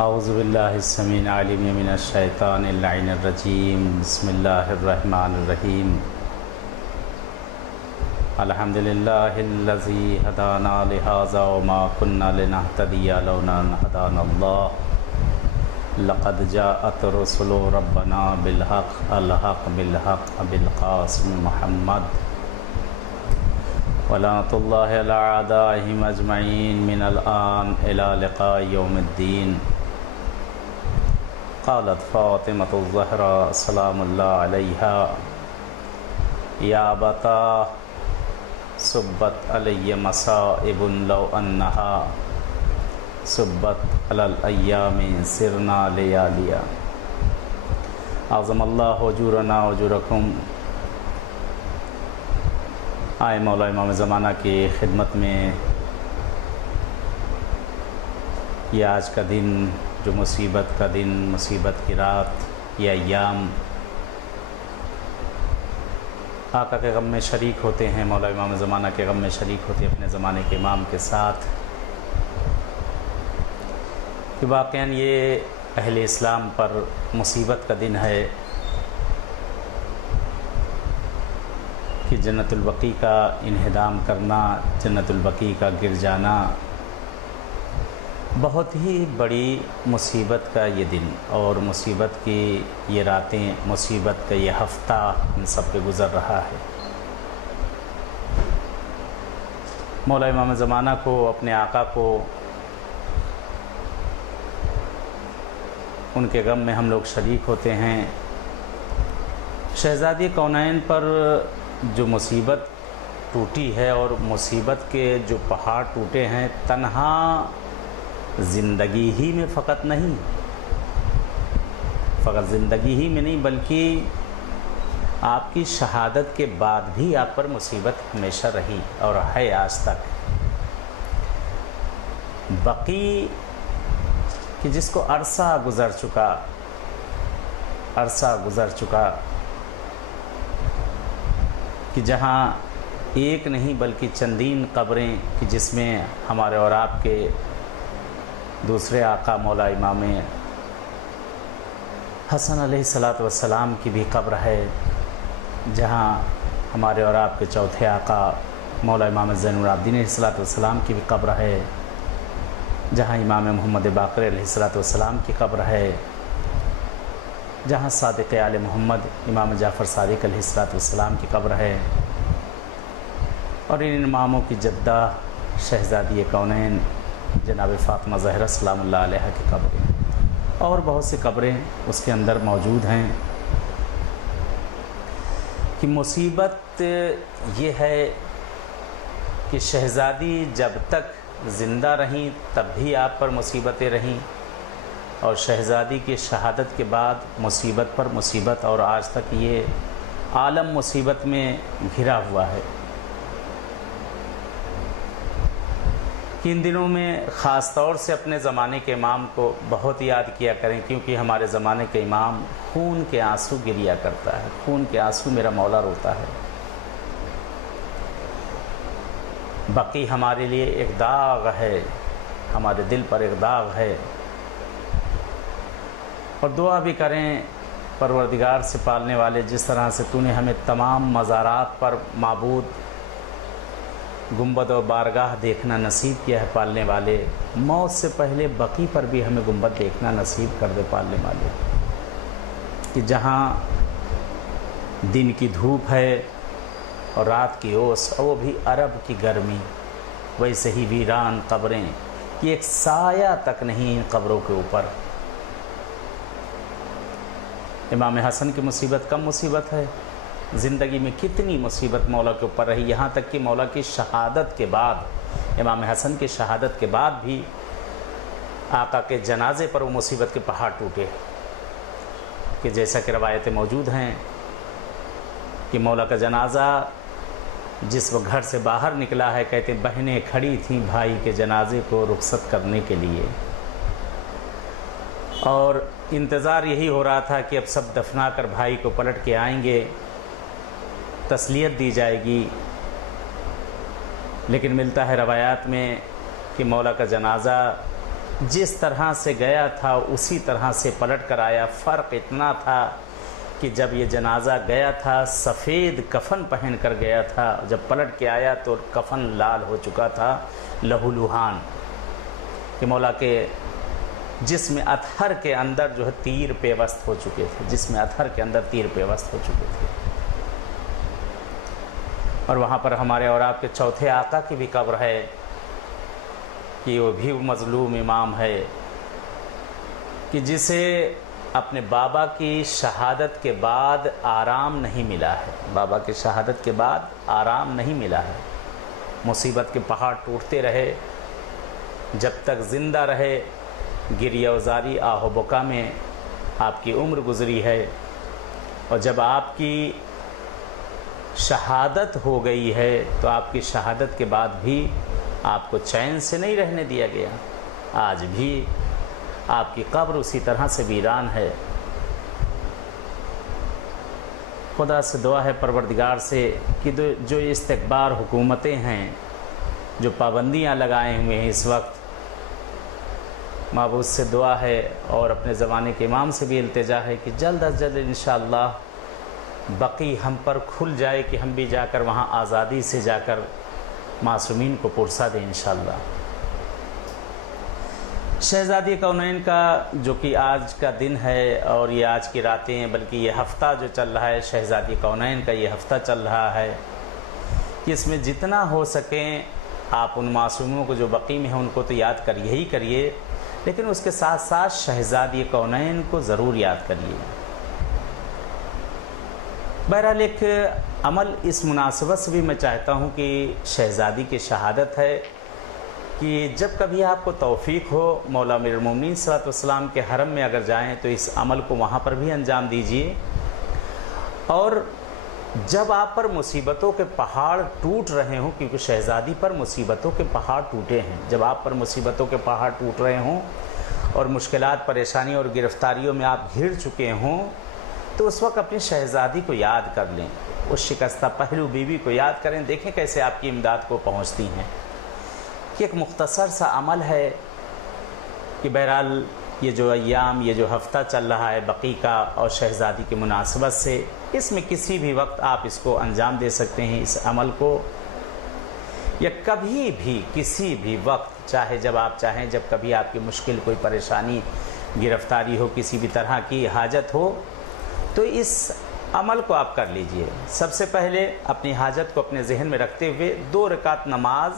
اعوذ باللہ السمیع العلیم من الشیطان اللعین الرجیم بسم اللہ الرحمن الرحیم الحمدللہ الذی ہدانا لہذا وما كنا لنہتدی لولا ان ہدانا اللہ لقد جاءت رسل ربنا بالحق الحق بالحق بالقاسم محمد ولعنۃ اللہ علی اعدائہم اجمعین من الآن الی لقاء یوم الدین قالت فاطمة الزہرا سلام اللہ علیہا یا ابتا صبت علی مصائب لو انہا صبت علی الایام سرنا لیالیا اعظم اللہ اجورنا اجورکم۔ آئے مولا امام زمانہ کی خدمت میں یہ آج کا دن جو مصیبت کا دن، مصیبت کی رات، یہ ایام آقا کے غم میں شریک ہوتے ہیں، مولا امام زمانہ کے غم میں شریک ہوتے ہیں اپنے زمانے کے امام کے ساتھ، کہ واقعاً یہ اہل اسلام پر مصیبت کا دن ہے کہ جنت البقیع کا انہدام کرنا، جنت البقیع کا گر جانا بہت ہی بڑی مصیبت کا یہ دن، اور مصیبت کی یہ راتیں، مصیبت کا یہ ہفتہ ہم سب پہ گزر رہا ہے۔ مولا امام زمانہ کو، اپنے آقا کو، ان کے غم میں ہم لوگ شریک ہوتے ہیں۔ شہزادی کونین پر جو مصیبت ٹوٹی ہے، اور مصیبت کے جو پہاڑ ٹوٹے ہیں، تنہا زندگی ہی میں فقط نہیں، فقط زندگی ہی میں نہیں بلکہ آپ کی شہادت کے بعد بھی آپ پر مصیبت ہمیشہ رہی اور ہے آج تک۔ بقیع کہ جس کو عرصہ گزر چکا کہ جہاں ایک نہیں بلکہ چندین قبریں، کہ جس میں ہمارے اور آپ کے دوسرے آقا مولا امام حسن علیہ السلام کی بھی قبر ہے، جہاں ہمارے اور آپ کے چوتھے آقا مولا امام زین العابدین علیہ السلام کی بھی قبر ہے، جہاں امام محمد باقر علیہ السلام کی قبر ہے، جہاں صادق آل محمد امام جعفر صادق علیہ السلام کی قبر ہے، اور ان اماموں کی جدہ شہزادی کونین جناب فاطمہ زہرا سلام اللہ علیہ کی قبریں، اور بہت سی قبریں اس کے اندر موجود ہیں۔ کہ مصیبت یہ ہے کہ شہزادی جب تک زندہ رہیں تب بھی آپ پر مصیبتیں رہیں، اور شہزادی کی شہادت کے بعد مصیبت پر مصیبت، اور آج تک یہ عالم مصیبت میں گھرا ہوا ہے۔ کہ ان دنوں میں خاص طور سے اپنے زمانے کے امام کو بہت یاد کیا کریں، کیونکہ ہمارے زمانے کے امام خون کے آنسو گریا کرتا ہے، خون کے آنسو میرا مولا روتا ہے۔ بقیع ہمارے لیے ایک داغ ہے، ہمارے دل پر ایک داغ ہے، اور دعا بھی کریں پروردگار سے پالنے والے، جس طرح سے تو نے ہمیں تمام مزارات پر معبود گنبد و بارگاہ دیکھنا نصیب کیا ہے پالنے والے، موت سے پہلے بقیع پر بھی ہمیں گنبد دیکھنا نصیب کر دے پالنے والے، کہ جہاں دن کی دھوپ ہے اور رات کی اوس، اور وہ بھی عرب کی گرمی، ویسے ہی ویران قبریں، کہ ایک سایہ تک نہیں ان قبروں کے اوپر۔ امام حسن کی مصیبت کم مصیبت ہے، زندگی میں کتنی مصیبت مولا کے اوپر رہی، یہاں تک کہ مولا کی شہادت کے بعد، امام حسن کی شہادت کے بعد بھی آقا کے جنازے پر وہ مصیبت کے پہاڑ ٹوٹے، کہ جیسا کہ روایتیں موجود ہیں کہ مولا کا جنازہ جس وہ گھر سے باہر نکلا ہے، کہتے بہنیں کھڑی تھیں بھائی کے جنازے کو رخصت کرنے کے لیے، اور انتظار یہی ہو رہا تھا کہ اب سب دفنا کر بھائی کو پلٹ کے آئیں گے، تسلیت دی جائے گی، لیکن ملتا ہے روایات میں کہ مولا کا جنازہ جس طرح سے گیا تھا اسی طرح سے پلٹ کر آیا۔ فرق اتنا تھا کہ جب یہ جنازہ گیا تھا سفید کفن پہن کر گیا تھا، جب پلٹ کے آیا تو کفن لال ہو چکا تھا، لہو لہان، کہ مولا کے جسم اطہر کے اندر جو ہے تیر پیوست ہو چکے تھے، جسم اطہر کے اندر تیر پیوست ہو چکے تھے۔ اور وہاں پر ہمارے اور آپ کے چوتھے آقا کی بھی قبر ہے کہ وہ بھی مظلوم امام ہے کہ جسے اپنے بابا کی شہادت کے بعد آرام نہیں ملا ہے، بابا کی شہادت کے بعد آرام نہیں ملا ہے، مصیبت کے پہاڑ ٹوٹتے رہے، جب تک زندہ رہے گریہ وزاری آہ و بکا میں آپ کی عمر گزری ہے، اور جب آپ کی شہادت ہو گئی ہے تو آپ کی شہادت کے بعد بھی آپ کو چین سے نہیں رہنے دیا گیا، آج بھی آپ کی قبر اسی طرح سے ویران ہے۔ خدا سے دعا ہے پروردگار سے کہ جو استکبار حکومتیں ہیں، جو پابندیاں لگائے ہوئے ہیں اس وقت، معبود سے دعا ہے اور اپنے زمانے کے امام سے بھی التجا ہے کہ جلد از جلد انشاءاللہ بقی ہم پر کھل جائے کہ ہم بھی جا کر وہاں آزادی سے جا کر معصومین کو پرسا دیں انشاءاللہ۔ شہزادی کونین کا جو کہ آج کا دن ہے اور یہ آج کی راتیں ہیں، بلکہ یہ ہفتہ جو چل رہا ہے شہزادی کونین کا یہ ہفتہ چل رہا ہے کہ اس میں جتنا ہو سکیں آپ ان معصوموں کو جو بقی میں ہیں ان کو تو یاد کریے، لیکن اس کے ساتھ ساتھ شہزادی کونین کو ضرور یاد کریے۔ بہرحال ایک عمل اس مناسبت سے بھی میں چاہتا ہوں کہ شہزادی کی شہادت ہے کہ جب کبھی آپ کو توفیق ہو مولا امیر المومنین صلی اللہ علیہ وسلم کے حرم میں اگر جائیں تو اس عمل کو وہاں پر بھی انجام دیجیے، اور جب آپ پر مصیبتوں کے پہاڑ ٹوٹ رہے ہوں، کیونکہ شہزادی پر مصیبتوں کے پہاڑ ٹوٹے ہیں، جب آپ پر مصیبتوں کے پہاڑ ٹوٹ رہے ہوں اور مشکلات پریشانی اور گرفتاریوں میں آپ گھر چکے ہوں، تو اس وقت اپنی شہزادی کو یاد کر لیں، اس شکستہ پہلو بیوی کو یاد کریں، دیکھیں کیسے آپ کی امداد کو پہنچتی ہیں۔ کہ ایک مختصر سا عمل ہے کہ بہرحال یہ جو ایام، یہ جو ہفتہ چل رہا ہے بقی کا اور شہزادی کی مناسبت سے، اس میں کسی بھی وقت آپ اس کو انجام دے سکتے ہیں، اس عمل کو، یا کبھی بھی کسی بھی وقت، چاہے جب آپ چاہیں، جب کبھی آپ کی مشکل کوئی پریشانی، گرفتاری ہو، کسی بھی طرح کی حاجت ہو، تو اس عمل کو آپ کر لیجئے۔ سب سے پہلے اپنی حاجت کو اپنے ذہن میں رکھتے ہوئے 2 رکعت نماز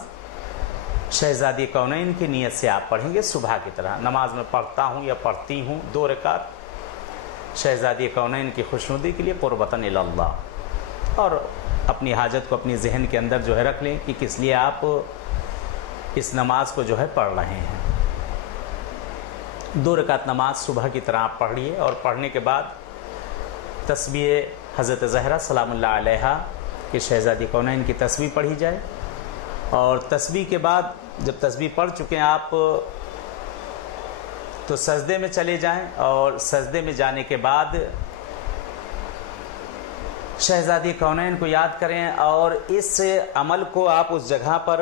شہزادی کونین کی نیت سے آپ پڑھیں گے، صبح کی طرح نماز میں پڑھتا ہوں یا پڑھتی ہوں 2 رکعت شہزادی کونین کی خوشنودی کے لیے قربتاً الی اللہ، اور اپنی حاجت کو اپنی ذہن کے اندر جو ہے رکھ لیں کہ کس لیے آپ اس نماز کو جو ہے پڑھ رہے ہیں۔ 2 رکعت نماز صبح کی طرح آپ پڑھ لیے، اور پڑھنے کے بعد تسبیح حضرت زہرا سلام اللہ علیہا کہ شہزادی کونین کی تسبیح پڑھی جائے، اور تسبیح کے بعد جب تسبیح پڑھ چکے ہیں آپ تو سجدے میں چلے جائیں، اور سجدے میں جانے کے بعد شہزادی کونین کو یاد کریں، اور اس عمل کو آپ اس جگہ پر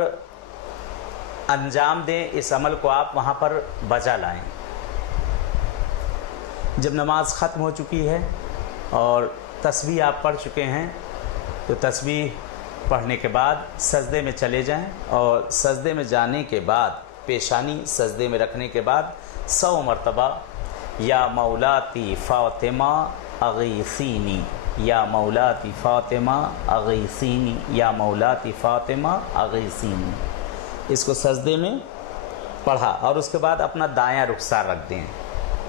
انجام دیں، اس عمل کو آپ وہاں پر بجا لائیں۔ جب نماز ختم ہو چکی ہے اور تسبیح آپ پڑھ چکے ہیں تو تسبیح پڑھنے کے بعد سجدے میں چلے جائیں، اور سجدے میں جانے کے بعد پیشانی سجدے میں رکھنے کے بعد 100 مرتبہ یا مولاتی فاطمہ اغیثینی، یا مولاتی فاطمہ اغیثینی، یا مولاتی فاطمہ اغیثینی، اس کو سجدے میں پڑھا، اور اس کے بعد اپنا دایاں رخسار رکھ دیں،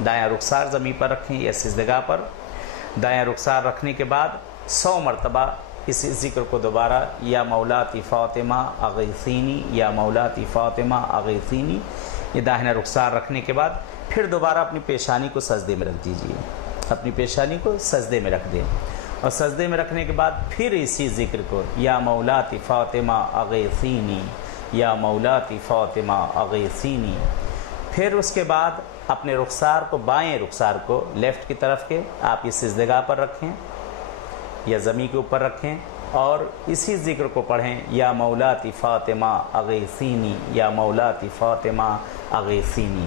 دایاں رخسار زمین پر رکھیں یا سجدگاہ پر، دایاں رخسار رکھنے کے بعد 100 مرتبہ اس ذکر کو دوبارہ یا مولاتی فاطمہ اغیثینی، یا مولاتی فاطمہ اغیثینی، یہ داہنا رخسار رکھنے کے بعد پھر دوبارہ اپنی پیشانی کو سجدے میں رکھ دیجئے، اپنی پیشانی کو سجدے میں رکھ دیں، اور سجدے میں رکھنے کے بعد پھر اسی ذکر کو یا مولاتی فاطمہ اغیثینی، یا مولاتی فاطمہ اغیثینی، پھر اس کے بعد اپنے رخسار کو، بائیں رخسار کو لیفٹ کی طرف کے آپ اس سجدگاہ پر رکھیں یا زمین کے اوپر رکھیں، اور اسی ذکر کو پڑھیں، یا مولاتی فاطمہ اغیثینی، یا مولاتی فاطمہ اغیثینی،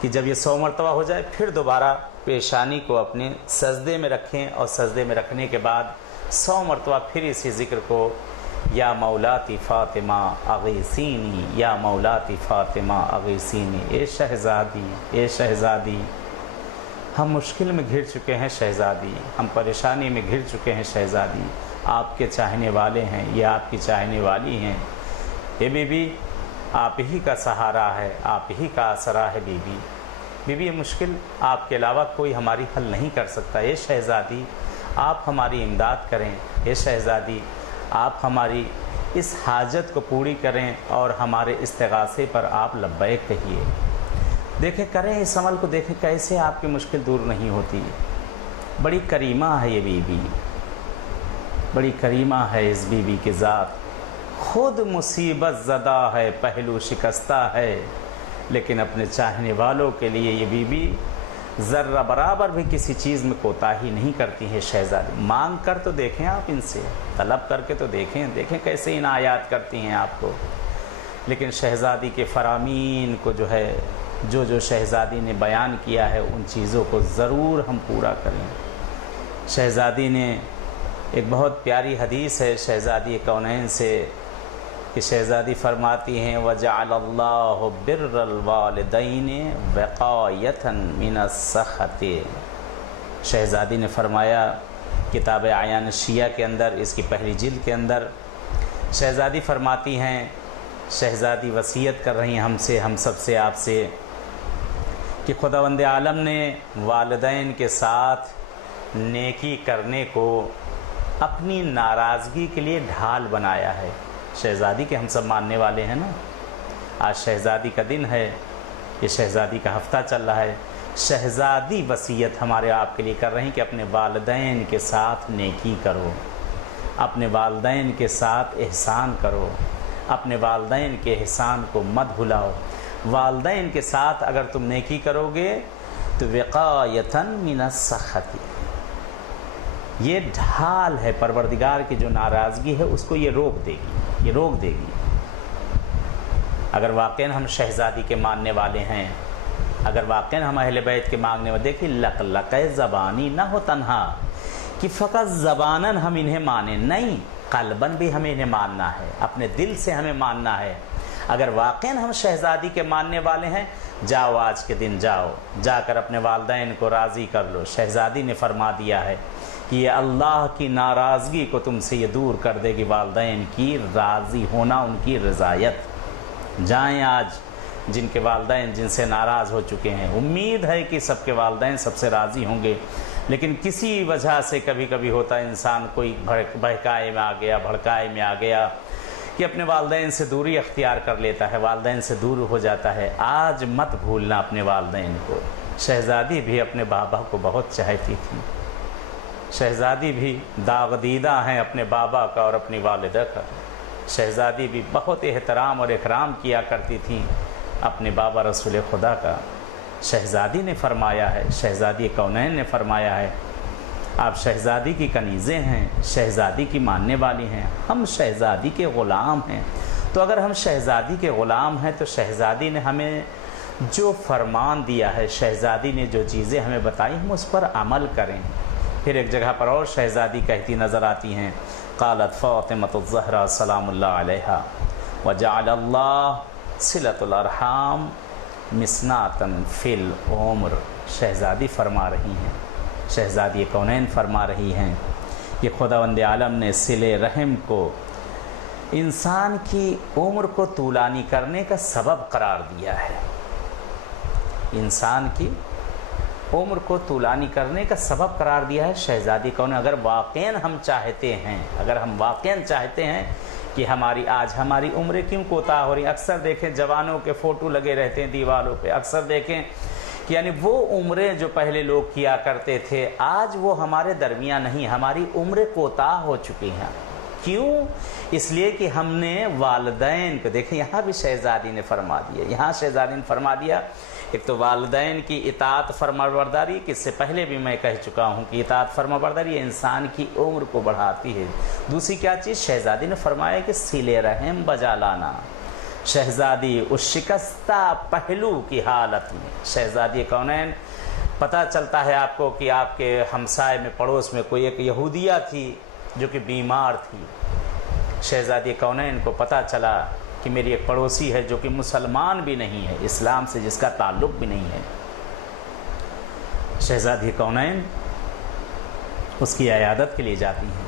کہ جب یہ 100 مرتبہ ہو جائے پھر دوبارہ پیشانی کو اپنے سجدے میں رکھیں، اور سجدے میں رکھنے کے بعد 100 مرتبہ پھر اسی ذکر کو، یا مولاتی فاطمہ اغیثینی، یا مولاتی فاطمہ اغیثینی۔ اے شہزادی، اے شہزادی، ہم مشکل میں گھر چکے ہیں شہزادی، ہم پریشانی میں گھر چکے ہیں شہزادی، آپ کے چاہنے والے ہیں، یہ آپ کی چاہنے والی ہیں، اے بی بی آپ ہی کا سہارا ہے، آپ ہی کا آسرا ہے بی بی، بی بی یہ مشکل آپ کے علاوہ کوئی ہماری حل نہیں کر سکتا، اے شہزادی آپ ہماری امداد کریں، اے شہزادی آپ ہماری اس حاجت کو پوری کریں اور ہمارے استغاثے پر آپ لبیک کہیے۔ دیکھیں کریں اس عمل کو، دیکھیں کیسے آپ کی مشکل دور نہیں ہوتی۔ بڑی کریمہ ہے یہ بی بی، بڑی کریمہ ہے اس بی بی کی ذات، خود مصیبت زدہ ہے، پہلو شکستہ ہے، لیکن اپنے چاہنے والوں کے لیے یہ بی بی ذرہ برابر بھی کسی چیز میں کوتاہی نہیں کرتی ہے۔ شہزادی مانگ کر تو دیکھیں، آپ ان سے طلب کر کے تو دیکھیں کیسے عنایات کرتی ہیں آپ کو، لیکن شہزادی کے فرامین کو جو ہے، جو شہزادی نے بیان کیا ہے ان چیزوں کو ضرور ہم پورا کریں۔ شہزادی نے ایک بہت پیاری حدیث ہے شہزادی کونین سے، کہ شہزادی فرماتی ہیں وَجَعَلَ اللَّهُ بِرَّ الْوَالِدَيْنِ وِقَایَةً مِنَ السَّخَطِ۔ شہزادی نے فرمایا کتاب اعیان الشیعہ کے اندر، اس کی پہلی جلد کے اندر شہزادی فرماتی ہیں، شہزادی وصیت کر رہی ہیں ہم سے، ہم سب سے، آپ سے، کہ خداوند عالم نے والدین کے ساتھ نیکی کرنے کو اپنی ناراضگی کے لیے ڈھال بنایا ہے۔ شہزادی کے ہم سب ماننے والے ہیں نا، آج شہزادی کا دن ہے، یہ شہزادی کا ہفتہ چل رہا ہے، شہزادی وصیت ہمارے آپ کے لیے کر رہی ہیں کہ اپنے والدین کے ساتھ نیکی کرو، اپنے والدین کے ساتھ احسان کرو، اپنے والدین کے احسان کو مت بھلاؤ۔ والدین کے ساتھ اگر تم نیکی کرو گے تو وقایتاً من السخط، یہ ڈھال ہے پروردگار کی جو ناراضگی ہے اس کو یہ روک دے گی، یہ روک دے گی۔ اگر واقعاً ہم شہزادی کے ماننے والے ہیں، اگر واقعاً ہم اہل بیت کے مانگنے والے، دیکھیں لق زبانی نہ ہو تنہا کہ فقط زباناً ہم انہیں مانیں، نہیں، قلباً بھی ہمیں انہیں ماننا ہے، اپنے دل سے ہمیں ماننا ہے۔ اگر واقعاً ہم شہزادی کے ماننے والے ہیں، جاؤ آج کے دن جاؤ، جا کر اپنے والدین کو راضی کر لو۔ شہزادی نے فرما دیا ہے کہ یہ اللہ کی ناراضگی کو تم سے یہ دور کر دے گی، والدین کی راضی ہونا، ان کی رضایت۔ جائیں آج جن کے والدین جن سے ناراض ہو چکے ہیں، امید ہے کہ سب کے والدین سب سے راضی ہوں گے، لیکن کسی وجہ سے کبھی کبھی ہوتا ہے انسان کوئی بہکائے میں آ گیا، بھڑکائے میں آ گیا کہ اپنے والدین سے دوری اختیار کر لیتا ہے، والدین سے دور ہو جاتا ہے۔ آج مت بھولنا اپنے والدین کو۔ شہزادی بھی اپنے بابا کو بہت چاہتی تھی، شہزادی بھی داغدیدہ ہیں اپنے بابا کا اور اپنی والدہ کا۔ شہزادی بھی بہت احترام اور اکرام کیا کرتی تھیں اپنے بابا رسول خدا کا۔ شہزادی نے فرمایا ہے، شہزادی کونین نے فرمایا ہے، آپ شہزادی کی کنیزیں ہیں، شہزادی کی ماننے والی ہیں، ہم شہزادی کے غلام ہیں۔ تو اگر ہم شہزادی کے غلام ہیں تو شہزادی نے ہمیں جو فرمان دیا ہے، شہزادی نے جو چیزیں ہمیں بتائی، ہم اس پر عمل کریں۔ پھر ایک جگہ پر اور شہزادی کہتی نظر آتی ہیں، قالت فاطمۃ الزہرا سلام اللہ علیہا وجعل اللہ صلۃ الارحام مسناتاً فی العمر۔ شہزادی فرما رہی ہیں، شہزادی کونین فرما رہی ہیں کہ خداوند عالم نے صلہ رحم کو انسان کی عمر کو طولانی کرنے کا سبب قرار دیا ہے، انسان کی عمر کو طولانی کرنے کا سبب قرار دیا ہے شہزادی کون۔ اگر واقعاً ہم چاہتے ہیں، اگر ہم واقعاً چاہتے ہیں کہ آج ہماری عمریں کیوں کوتاہ ہو رہی ہیں، اکثر دیکھیں جوانوں کے فوٹو لگے رہتے ہیں دیواروں پہ، اکثر دیکھیں کہ یعنی وہ عمریں جو پہلے لوگ کیا کرتے تھے آج وہ ہمارے درمیان نہیں، ہماری عمریں کوتاہ ہو چکی ہیں۔ کیوں؟ اس لیے کہ ہم نے والدین کو، دیکھیں یہاں بھی شہزادی نے فرما دیا، یہاں شہزادی نے فرما دیا، ایک تو والدین کی اطاعت فرمانبرداری، کہ اس سے پہلے بھی میں کہہ چکا ہوں کہ اطاعت فرمانبرداری یہ انسان کی عمر کو بڑھاتی ہے۔ دوسری کیا چیز شہزادی نے فرمایا کہ صلہ رحم بجا لانا۔ شہزادی اس شکستہ پہلو کی حالت میں، شہزادی کونین، پتہ چلتا ہے آپ کو کہ آپ کے ہمسائے میں پڑوس میں کوئی ایک یہودیہ تھی جو کہ بیمار تھی۔ شہزادی کونین کو پتہ چلا کہ میری ایک پڑوسی ہے جو کہ مسلمان بھی نہیں ہے، اسلام سے جس کا تعلق بھی نہیں ہے۔ شہزادی کونین اس کی عیادت کے لیے جاتی ہیں۔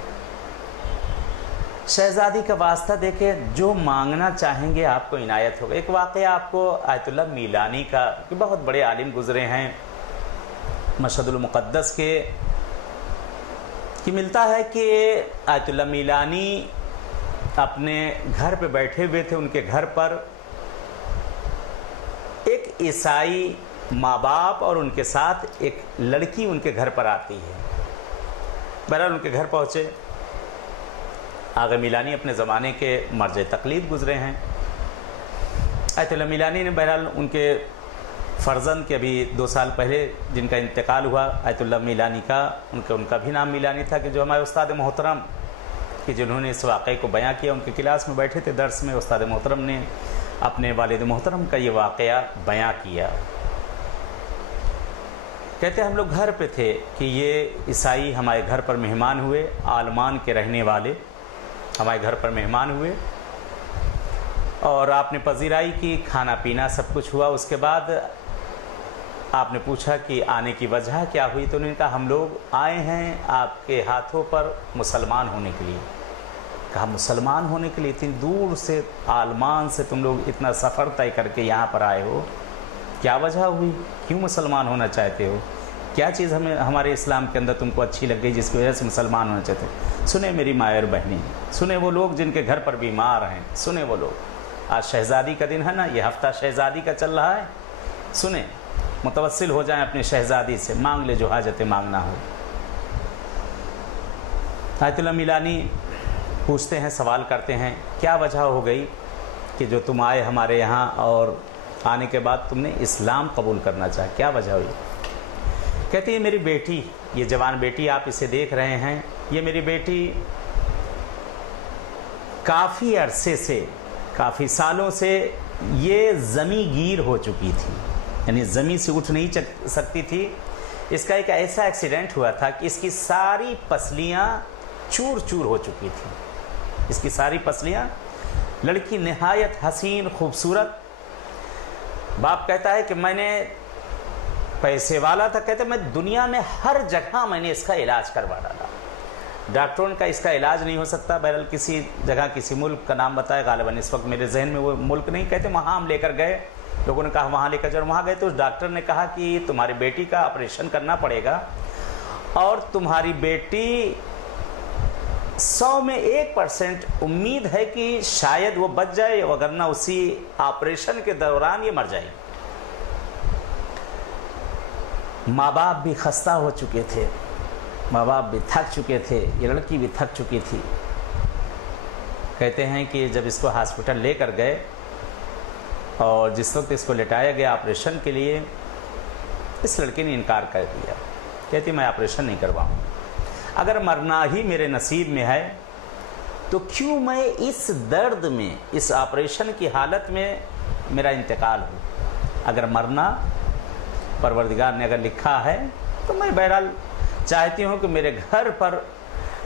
شہزادی کا واسطہ دیکھیں، جو مانگنا چاہیں گے آپ کو عنایت ہوگا۔ ایک واقعہ آپ کو آیت اللہ میلانی کا، کہ بہت بڑے عالم گزرے ہیں مشہد المقدس کے، کہ ملتا ہے کہ آیت اللہ میلانی اپنے گھر پہ بیٹھے ہوئے تھے، ان کے گھر پر ایک عیسائی ماں باپ اور ان کے ساتھ ایک لڑکی ان کے گھر پر آتی ہے۔ بہرحال ان کے گھر پہنچے، آغا میلانی اپنے زمانے کے مرجع تقلید گزرے ہیں۔ آیت اللہ میلانی نے بہرحال ان کے فرزند کے ابھی 2 سال پہلے جن کا انتقال ہوا آیت اللہ میلانی کا، ان کا بھی نام میلانی تھا، کہ جو ہمارے استاد محترم کہ جنہوں نے اس واقعے کو بیان کیا، ان کے کلاس میں بیٹھے تھے درس میں، استاد محترم نے اپنے والد محترم کا یہ واقعہ بیان کیا۔ کہتے ہم لوگ گھر پہ تھے کہ یہ عیسائی ہمارے گھر پر مہمان ہوئے، آلمان کے رہنے والے ہمارے گھر پر مہمان ہوئے، اور آپ نے پذیرائی کی، کھانا پینا سب کچھ ہوا۔ اس کے بعد آپ نے پوچھا کہ آنے کی وجہ کیا ہوئی، تو انہوں نے کہا ہم لوگ آئے ہیں آپ کے ہاتھوں پر مسلمان ہونے کے لیے۔ کہا مسلمان ہونے کے لیے اتنی دور سے آلمان سے تم لوگ اتنا سفر طے کر کے یہاں پر آئے ہو، کیا وجہ ہوئی، کیوں مسلمان ہونا چاہتے ہو، کیا چیز ہمارے اسلام کے اندر تم کو اچھی لگ گئی جس کی وجہ سے مسلمان ہونا چاہتے ہو؟ سنیں میری ماں اور بہنیں، سنیں وہ لوگ جن کے گھر پر بیمار ہیں، سنیں وہ لوگ، آج شہزادی کا دن ہے نا، یہ ہفتہ شہزادی کا چل رہا ہے، سنیں، متوسل ہو جائیں اپنی شہزادی سے، مانگ لے جو حاجتیں مانگنا ہو۔ آیت اللہ میلانی پوچھتے ہیں، سوال کرتے ہیں، کیا وجہ ہو گئی کہ جو تم آئے ہمارے یہاں اور آنے کے بعد تم نے اسلام قبول کرنا چاہا، کیا وجہ ہوئی؟ کہتے ہیں میری بیٹی، یہ جوان بیٹی آپ اسے دیکھ رہے ہیں، یہ میری بیٹی کافی عرصے سے، کافی سالوں سے یہ زمیں گیر ہو چکی تھی، یعنی زمین سے اٹھ نہیں سکتی تھی۔ اس کا ایک ایسا ایکسیڈنٹ ہوا تھا کہ اس کی ساری پسلیاں چور چور ہو چکی تھیں، اس کی ساری پسلیاں۔ لڑکی نہایت حسین خوبصورت، باپ کہتا ہے کہ میں نے پیسے والا تھا، کہتے میں دنیا میں ہر جگہ میں نے اس کا علاج کروا ڈالا، ڈاکٹروں کا اس کا علاج نہیں ہو سکتا۔ بہرحال کسی جگہ کسی ملک کا نام بتایا، غالباً اس وقت میرے ذہن میں وہ ملک نہیں، کہتے وہاں ہم لے کر گئے، لوگوں نے کہا وہاں لے کر جب وہاں گئے تو اس ڈاکٹر نے کہا کہ تمہاری بیٹی کا آپریشن کرنا پڑے گا، اور تمہاری بیٹی 100 میں 1% امید ہے کہ شاید وہ بچ جائے، وگرنہ اسی آپریشن کے دوران یہ مر جائے۔ ماں باپ بھی خستہ ہو چکے تھے، ماں باپ بھی تھک چکے تھے، یہ لڑکی بھی تھک چکی تھی۔ کہتے ہیں کہ جب اس کو ہاسپٹل لے کر گئے اور جس وقت اس کو لٹایا گیا آپریشن کے لیے، اس لڑکی نے انکار کر دیا، کہتی میں آپریشن نہیں کرواؤں، اگر مرنا ہی میرے نصیب میں ہے تو کیوں میں اس درد میں، اس آپریشن کی حالت میں میرا انتقال ہو، اگر مرنا پروردگار نے اگر لکھا ہے تو میں بہرحال چاہتی ہوں کہ میرے گھر پر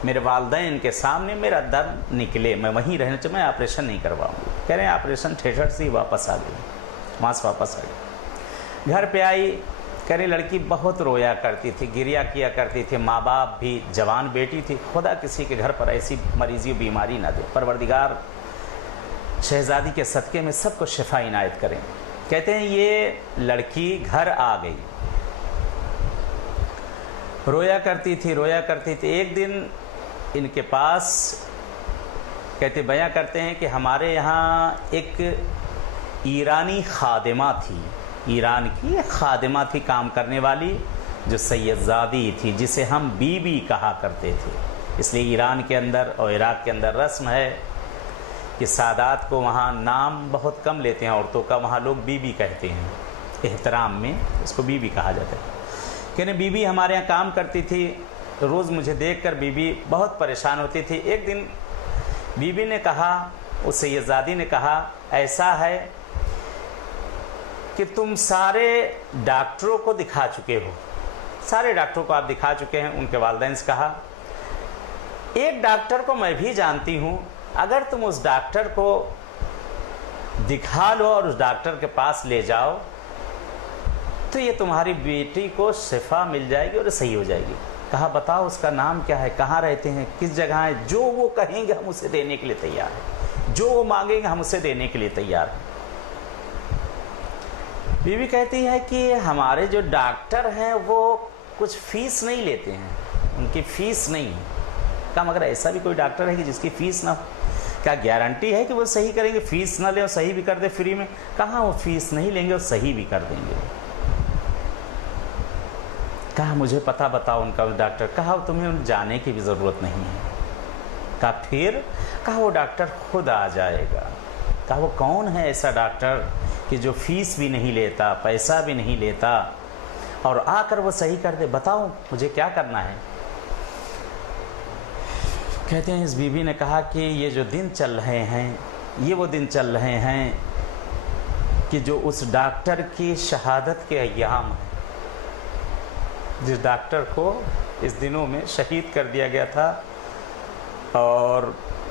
میرے والدین کے سامنے میرا درد نکلے، میں وہیں رہنا چاہوں، میں آپریشن نہیں کرواؤں گی۔ کہہ رہے ہیں آپریشن تھیٹر سے ہی واپس آ گئی، وہاں سے واپس آ گئی، گھر پہ آئی، کہہ رہی لڑکی بہت رویا کرتی تھی، گریا کیا کرتی تھی، ماں باپ بھی، جوان بیٹی تھی، خدا کسی کے گھر پر ایسی مریضی و بیماری نہ دے، پروردگار شہزادی کے صدقے میں سب کو شفا عنایت کریں۔ کہتے ہیں یہ لڑکی گھر آ گئی، رویا کرتی تھی، رویا کرتی تھی۔ ایک دن ان کے پاس کہتے بیان کرتے ہیں کہ ہمارے یہاں ایک ایرانی خادمہ تھی، ایران کی ایک خادمہ تھی کام کرنے والی، جو سید زادی تھی، جسے ہم بی بی کہا کرتے تھے، اس لیے ایران کے اندر اور عراق کے اندر رسم ہے کہ سادات کو وہاں نام بہت کم لیتے ہیں عورتوں کا، وہاں لوگ بی بی کہتے ہیں، احترام میں اس کو بی بی کہا جاتا ہے۔ کہنے بی بی ہمارے یہاں کام کرتی تھی، روز مجھے دیکھ کر بی بی بہت پریشان ہوتی تھی۔ ایک دن بی بی نے کہا، اس سیدزادی نے کہا، ایسا ہے کہ تم سارے ڈاکٹروں کو دکھا چکے ہو، سارے ڈاکٹروں کو آپ دکھا چکے ہیں۔ ان کے والدین سے کہا ایک ڈاکٹر کو میں بھی جانتی ہوں، اگر تم اس ڈاکٹر کو دکھا لو اور اس ڈاکٹر کے پاس لے جاؤ تو یہ تمہاری بیٹی کو شفا مل جائے گی اور صحیح ہو جائے گی۔ کہا بتاؤ اس کا نام کیا ہے، کہاں رہتے ہیں، کس جگہ ہے؟ جو وہ کہیں گے ہم اسے دینے کے لیے تیار ہیں، جو وہ مانگیں گے ہم اسے دینے کے لیے تیار ہیں۔ بی بی کہتی ہے کہ ہمارے جو ڈاکٹر ہیں وہ کچھ فیس نہیں لیتے ہیں، ان کی فیس نہیں ہے۔ کہا مگر ایسا بھی کوئی ڈاکٹر ہے کہ جس کی فیس نہ ہو؟ کیا گارنٹی ہے کہ وہ صحیح کریں گے، فیس نہ لیں اور صحیح بھی کر دیں فری میں؟ کہاں وہ فیس نہیں لیں گے اور صحیح بھی کر دیں گے۔ کہا مجھے پتہ بتاؤ ان کا ڈاکٹر۔ کہا تمہیں جانے کی بھی ضرورت نہیں ہے۔ کہا پھر؟ کہا وہ ڈاکٹر خود آ جائے گا۔ کہا وہ کون ہے ایسا ڈاکٹر کہ جو فیس بھی نہیں لیتا، پیسہ بھی نہیں لیتا اور آ کر وہ صحیح کر دے؟ بتاؤ مجھے کیا کرنا ہے۔ کہتے ہیں اس بی بی نے کہا کہ یہ جو دن چل رہے ہیں، یہ وہ دن چل رہے ہیں کہ جو اس ڈاکٹر کی شہادت کے ایام ہیں، جس ڈاکٹر کو اس دنوں میں شہید کر دیا گیا تھا، اور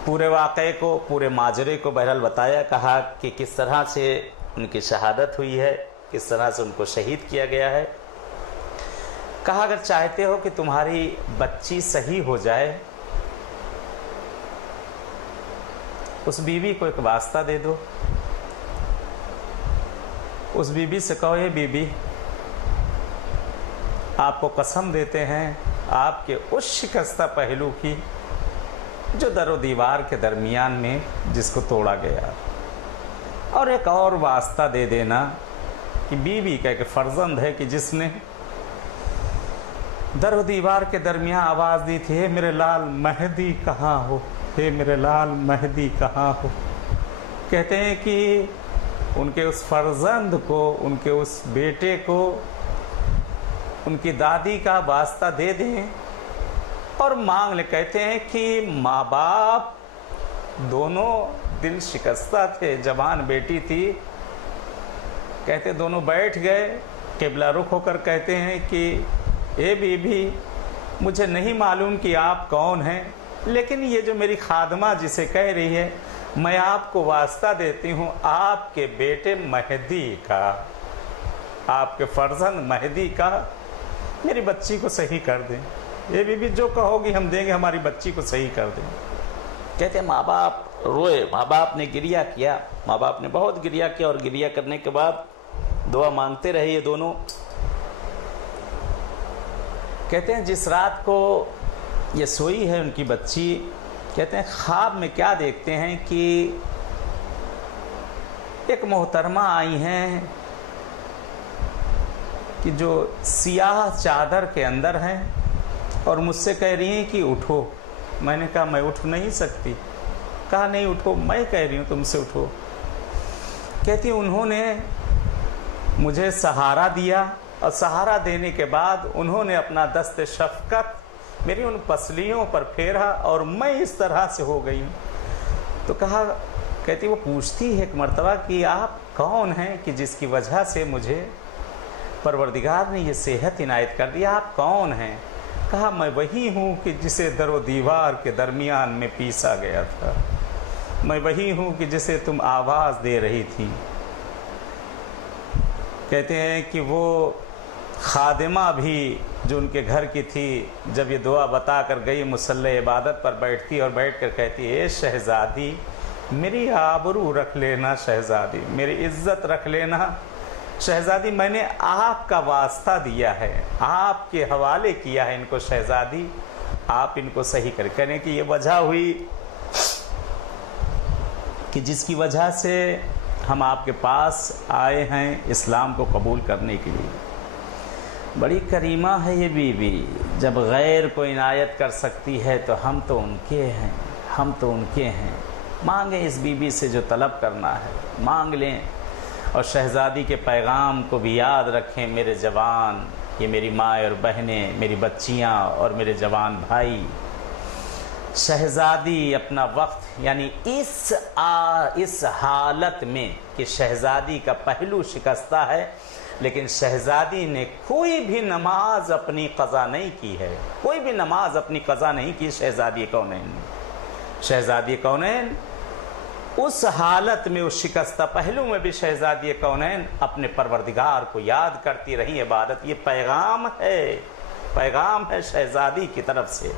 پورے واقعے کو، پورے ماجرے کو بہرحال بتایا، کہا کہ کس طرح سے ان کی شہادت ہوئی ہے، کس طرح سے ان کو شہید کیا گیا ہے۔ کہا اگر چاہتے ہو کہ تمہاری بچی صحیح ہو جائے، اس بیوی کو ایک واسطہ دے دو، اس بی بی سے کہو یہ بی بی آپ کو قسم دیتے ہیں آپ کے اس شکستہ پہلو کی جو در و دیوار کے درمیان میں جس کو توڑا گیا، اور ایک اور واسطہ دے دینا کہ بی بی کا ایک فرزند ہے کہ جس نے در و دیوار کے درمیان آواز دی تھی، اے میرے لال مہدی کہاں ہو، اے میرے لال مہدی کہاں ہو۔ کہتے ہیں کہ ان کے اس فرزند کو، ان کے اس بیٹے کو ان کی دادی کا واسطہ دے دیں اور مانگ لیں۔ کہتے ہیں کہ ماں باپ دونوں دل شکستہ تھے، جوان بیٹی تھی، کہتے دونوں بیٹھ گئے قبلہ رخ ہو کر، کہتے ہیں کہ اے بی بی مجھے نہیں معلوم کہ آپ کون ہیں، لیکن یہ جو میری خادمہ جسے کہہ رہی ہے، میں آپ کو واسطہ دیتی ہوں آپ کے بیٹے مہدی کا، آپ کے فرزند مہدی کا، میری بچی کو صحیح کر دیں۔ یہ بی بی جو کہو گی ہم دیں گے، ہماری بچی کو صحیح کر دیں۔ کہتے ہیں ماں باپ روئے، ماں باپ نے گریہ کیا، ماں باپ نے بہت گریہ کیا، اور گریہ کرنے کے بعد دعا مانگتے رہے یہ دونوں۔ کہتے ہیں جس رات کو یہ سوئی ہے ان کی بچی، کہتے ہیں خواب میں کیا دیکھتے ہیں کہ ایک محترمہ آئی ہیں کہ جو سیاہ چادر کے اندر ہیں اور مجھ سے کہہ رہی ہیں کہ اٹھو۔ میں نے کہا میں اٹھ نہیں سکتی۔ کہا نہیں اٹھو، میں کہہ رہی ہوں تم سے اٹھو۔ کہتی انہوں نے مجھے سہارا دیا، اور سہارا دینے کے بعد انہوں نے اپنا دست شفقت میری ان پسلیوں پر پھیرا اور میں اس طرح سے ہو گئی ہوں۔ تو کہا، کہتی وہ پوچھتی ہے ایک مرتبہ کہ آپ کون ہیں کہ جس کی وجہ سے مجھے پروردگار نے یہ صحت عنایت کر دیا، آپ کون ہیں؟ کہا میں وہی ہوں کہ جسے در و دیوار کے درمیان میں پیسا گیا تھا، میں وہی ہوں کہ جسے تم آواز دے رہی تھی۔ کہتے ہیں کہ وہ خادمہ بھی جو ان کے گھر کی تھی، جب یہ دعا بتا کر گئی مصلی عبادت پر بیٹھتی اور بیٹھ کر کہتی اے شہزادی میری آبرو رکھ لینا، شہزادی میری عزت رکھ لینا، شہزادی میں نے آپ کا واسطہ دیا ہے، آپ کے حوالے کیا ہے ان کو، شہزادی آپ ان کو صحیح کریں۔ کہنے کی یہ وجہ ہوئی کہ جس کی وجہ سے ہم آپ کے پاس آئے ہیں اسلام کو قبول کرنے کے لیے۔ بڑی کریمہ ہے یہ بیوی، جب غیر کو عنایت کر سکتی ہے تو ہم تو ان کے ہیں، ہم تو ان کے ہیں۔ مانگیں اس بیوی سے جو طلب کرنا ہے، مانگ لیں۔ اور شہزادی کے پیغام کو بھی یاد رکھیں میرے جوان، یہ میری ماں اور بہنیں، میری بچیاں اور میرے جوان بھائی۔ شہزادی اپنا وقت، یعنی اس حالت میں کہ شہزادی کا پہلو شکستہ ہے، لیکن شہزادی نے کوئی بھی نماز اپنی قضا نہیں کی ہے، کوئی بھی نماز اپنی قضا نہیں کی شہزادی کونین نے۔ شہزادی کونین اس حالت میں، اس شکستہ پہلو میں بھی شہزادی کونین اپنے پروردگار کو یاد کرتی رہی، عبادت۔ یہ پیغام ہے شہزادی کی طرف سے۔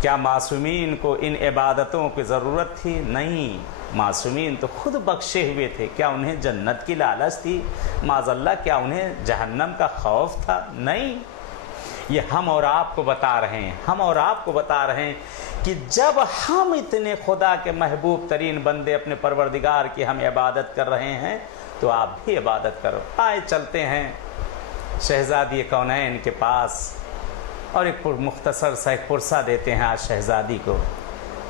کیا معصومین کو ان عبادتوں کی ضرورت تھی؟ نہیں، معصومین تو خود بخشے ہوئے تھے۔ کیا انہیں جنت کی لالچ تھی؟ معاذ اللہ، کیا انہیں جہنم کا خوف تھا؟ نہیں۔ یہ ہم اور آپ کو بتا رہے ہیں، ہم اور آپ کو بتا رہے ہیں کہ جب ہم اتنے خدا کے محبوب ترین بندے اپنے پروردگار کی ہم عبادت کر رہے ہیں تو آپ بھی عبادت کرو۔ آئے چلتے ہیں شہزادی کونین کے پاس اور ایک مختصر سا ایک پرسہ دیتے ہیں آج شہزادی کو۔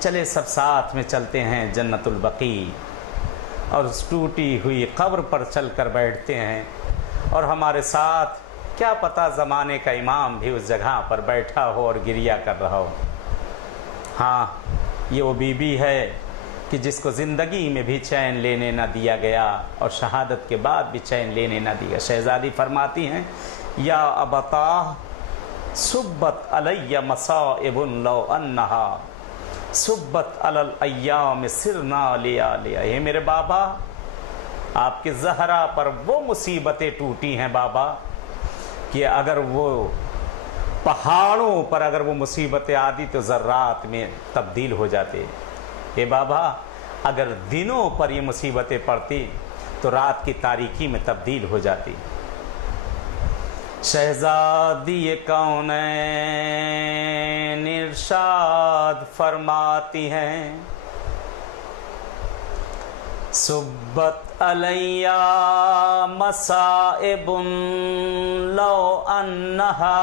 چلے سب ساتھ میں چلتے ہیں جنت البقیع، اور اس ٹوٹی ہوئی قبر پر چل کر بیٹھتے ہیں، اور ہمارے ساتھ کیا پتہ زمانے کا امام بھی اس جگہ پر بیٹھا ہو اور گریہ کر رہا ہو۔ ہاں، یہ وہ بی بی ہے کہ جس کو زندگی میں بھی چین لینے نہ دیا گیا اور شہادت کے بعد بھی چین لینے نہ دیا۔ شہزادی فرماتی ہیں، یا ابتاہ صبت علی مصائب لو انہا صبت علی الایام سرنا لیا لیا۔ یہ میرے بابا، آپ کے زہرا پر وہ مصیبتیں ٹوٹی ہیں بابا کہ اگر وہ پہاڑوں پر اگر وہ مصیبتیں آتی تو ذرات میں تبدیل ہو جاتے۔ اے بابا، اگر دنوں پر یہ مصیبتیں پڑتی تو رات کی تاریکی میں تبدیل ہو جاتی۔ شہزادی کونین ارشاد فرماتی ہیں، صبت علی مصائب لو انہا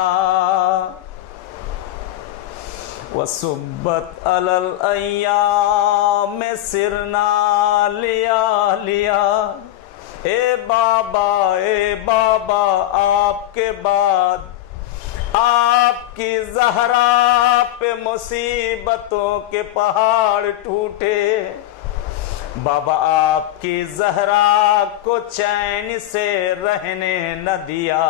وصبت علی الایام سرنا لیا لیا۔ اے بابا آپ کے بعد آپ کی زہرا پہ مصیبتوں کے پہاڑ ٹوٹے۔ بابا آپ کی زہرا کو چین سے رہنے نہ دیا۔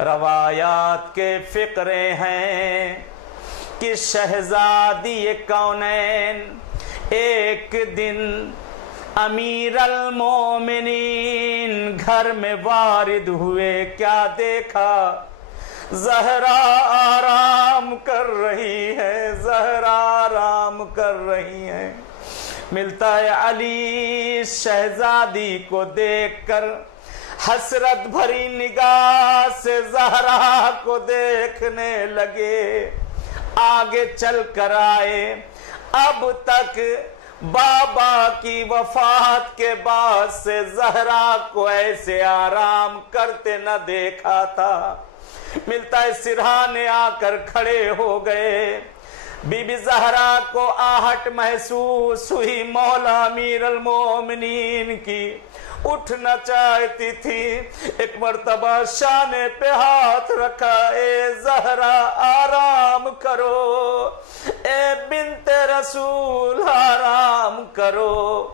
روایات کے فقرے ہیں کہ شہزادی کونین ایک دن امیر المومنین گھر میں وارد ہوئے، کیا دیکھا؟ زہرا آرام کر رہی ہے، زہرا آرام کر رہی ہے۔ ملتا ہے علی شہزادی کو دیکھ کر حسرت بھری نگاہ سے زہرا کو دیکھنے لگے، آگے چل کر آئے۔ اب تک بابا کی وفات کے بعد سے زہرا کو ایسے آرام کرتے نہ دیکھا تھا۔ ملتا ہے سرہانے آ کر کھڑے ہو گئے۔ بی بی زہرا کو آہٹ محسوس ہوئی، مولا امیر المومنین کی اٹھنا چاہتی تھی۔ ایک مرتبہ شانے پہ ہاتھ رکھا، اے زہرا آرام کرو، اے بنت رسول آرام کرو۔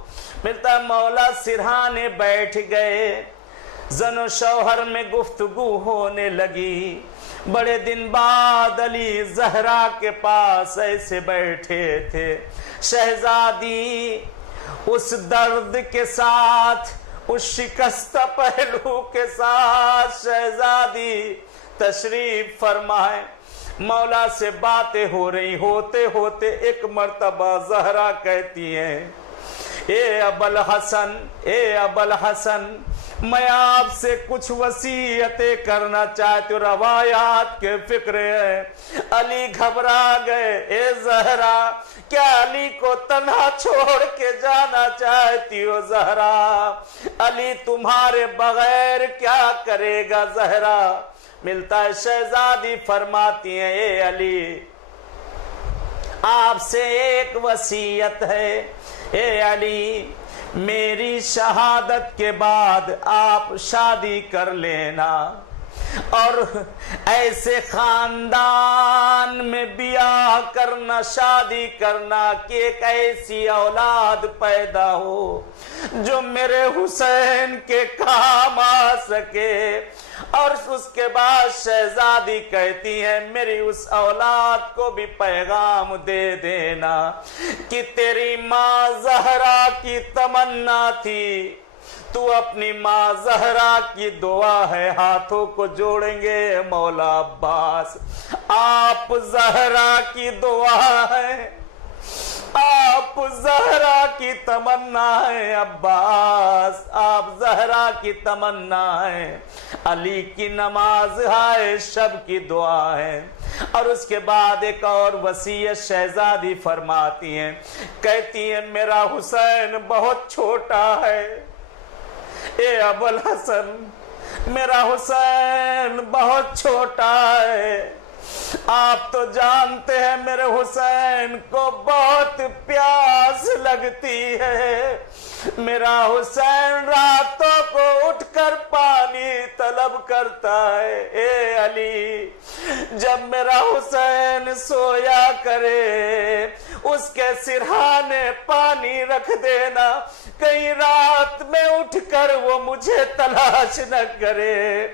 ملتا مولا سرہانے بیٹھ گئے، زن و شوہر میں گفتگو ہونے لگی۔ بڑے دن بعد علی زہرا کے پاس ایسے بیٹھے تھے۔ شہزادی اس درد کے ساتھ، اس شکستہ پہلو کے ساتھ شہزادی تشریف فرمائے۔ مولا سے باتیں ہو رہی، ہوتے ہوتے ایک مرتبہ زہرا کہتی ہیں اے ابل حسن میں آپ سے کچھ وصیتیں کرنا چاہتی ہوں، روایات کے فکر ہے۔ علی گھبرا گئے، اے زہرا کیا علی کو تنہا چھوڑ کے جانا چاہتی ہو زہرا؟ علی تمہارے بغیر کیا کرے گا زہرا؟ ملتا ہے شہزادی فرماتی ہیں اے علی آپ سے ایک وصیت ہے، اے علی میری شہادت کے بعد آپ شادی کر لینا اور ایسے خاندان میں بیاہ کرنا، شادی کرنا کہ ایک ایسی اولاد پیدا ہو جو میرے حسین کے کام آ سکے۔ اور اس کے بعد شہزادی کہتی ہے میری اس اولاد کو بھی پیغام دے دینا کہ تیری ماں زہرا کی تمنا تھی، تو اپنی ماں زہرا کی دعا ہے، ہاتھوں کو جوڑیں گے مولا عباس، آپ زہرا کی دعا ہے، آپ زہرا کی تمنا ہے عباس، آپ زہرا کی تمنا ہے، علی کی نماز ہے، شب کی دعا ہے۔ اور اس کے بعد ایک اور وصیت شہزادی فرماتی ہیں، کہتی ہیں میرا حسین بہت چھوٹا ہے، اے ابوالحسن میرا حسین بہت چھوٹا ہے، آپ تو جانتے ہیں میرے حسین کو بہت پیاس لگتی ہے، میرا حسین راتوں کو اٹھ کر پانی طلب کرتا ہے، اے علی جب میرا حسین سویا کرے اس کے سرہانے پانی رکھ دینا، کہیں رات میں اٹھ کر وہ مجھے تلاش نہ کرے۔